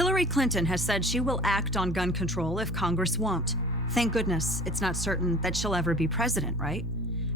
Hillary Clinton has said she will act on gun control if Congress won't. Thank goodness it's not certain that she'll ever be president, right?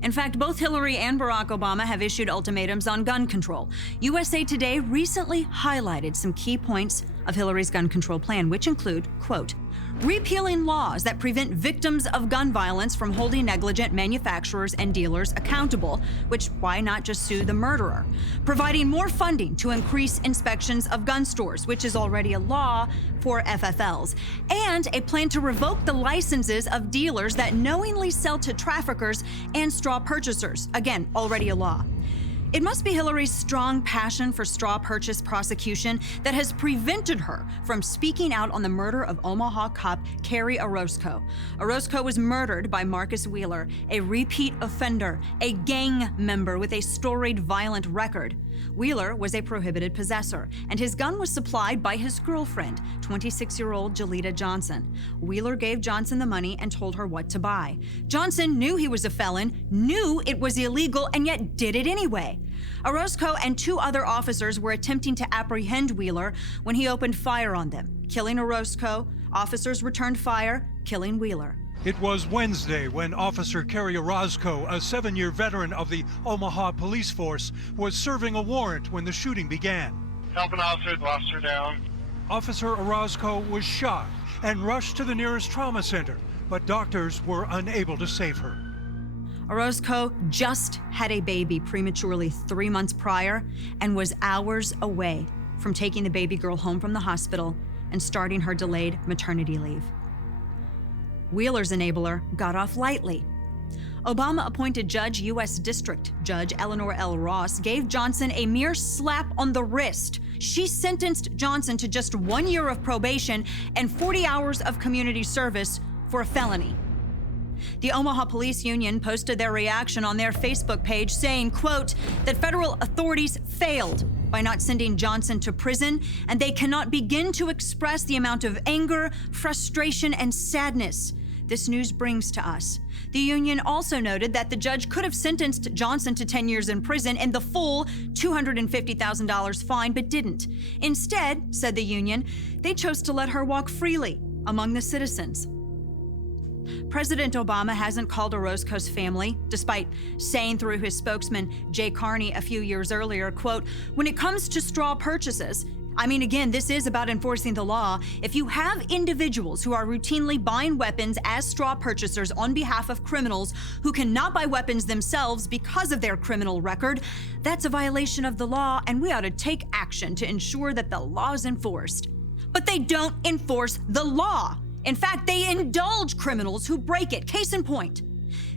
In fact, both Hillary and Barack Obama have issued ultimatums on gun control. USA Today recently highlighted some key points of Hillary's gun control plan, which include, quote, repealing laws that prevent victims of gun violence from holding negligent manufacturers and dealers accountable, which why not just sue the murderer? Providing more funding to increase inspections of gun stores, which is already a law for FFLs, and a plan to revoke the licenses of dealers that knowingly sell to traffickers and straw purchasers, again, already a law. It must be Hillary's strong passion for straw purchase prosecution that has prevented her from speaking out on the murder of Omaha cop Kerry Orozco. Orozco was murdered by Marcus Wheeler, a repeat offender, a gang member with a storied violent record. Wheeler was a prohibited possessor, and his gun was supplied by his girlfriend, 26-year-old Jalita Johnson. Wheeler gave Johnson the money and told her what to buy. Johnson knew he was a felon, knew it was illegal, and yet did it anyway. Orozco and two other officers were attempting to apprehend Wheeler when he opened fire on them. Killing Orozco, officers returned fire, killing Wheeler. It was Wednesday when Officer Kerry Orozco, a 7-year veteran of the Omaha police force, was serving a warrant when the shooting began. Helping officer, lost her down. Officer Orozco was shot and rushed to the nearest trauma center, but doctors were unable to save her. Orozco just had a baby prematurely 3 months prior and was hours away from taking the baby girl home from the hospital and starting her delayed maternity leave. Wheeler's enabler got off lightly. Obama-appointed U.S. District Judge Eleanor L. Ross gave Johnson a mere slap on the wrist. She sentenced Johnson to just 1 year of probation and 40 hours of community service for a felony. The Omaha Police Union posted their reaction on their Facebook page saying, quote, that federal authorities failed by not sending Johnson to prison, and they cannot begin to express the amount of anger, frustration, and sadness this news brings to us. The union also noted that the judge could have sentenced Johnson to 10 years in prison and the full $250,000 fine, but didn't. Instead, said the union, they chose to let her walk freely among the citizens. President Obama hasn't called Orozco's family, despite saying through his spokesman, Jay Carney, a few years earlier, quote, when it comes to straw purchases, again, this is about enforcing the law. If you have individuals who are routinely buying weapons as straw purchasers on behalf of criminals who cannot buy weapons themselves because of their criminal record, that's a violation of the law, and we ought to take action to ensure that the law is enforced. But they don't enforce the law. In fact, they indulge criminals who break it. Case in point,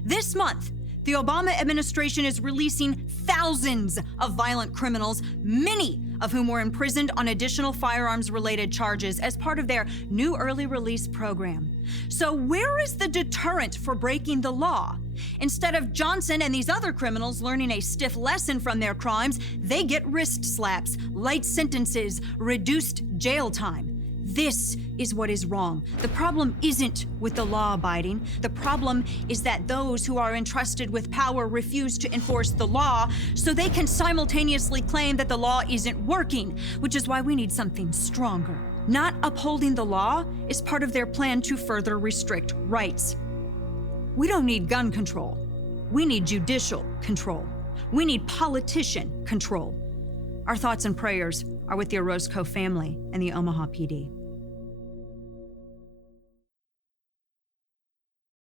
this month, the Obama administration is releasing thousands of violent criminals, many of whom were imprisoned on additional firearms-related charges as part of their new early release program. So where is the deterrent for breaking the law? Instead of Johnson and these other criminals learning a stiff lesson from their crimes, they get wrist slaps, light sentences, reduced jail time. This is what is wrong. The problem isn't with the law abiding. The problem is that those who are entrusted with power refuse to enforce the law so they can simultaneously claim that the law isn't working, which is why we need something stronger. Not upholding the law is part of their plan to further restrict rights. We don't need gun control. We need judicial control. We need politician control. Our thoughts and prayers are with the Orozco family and the Omaha PD.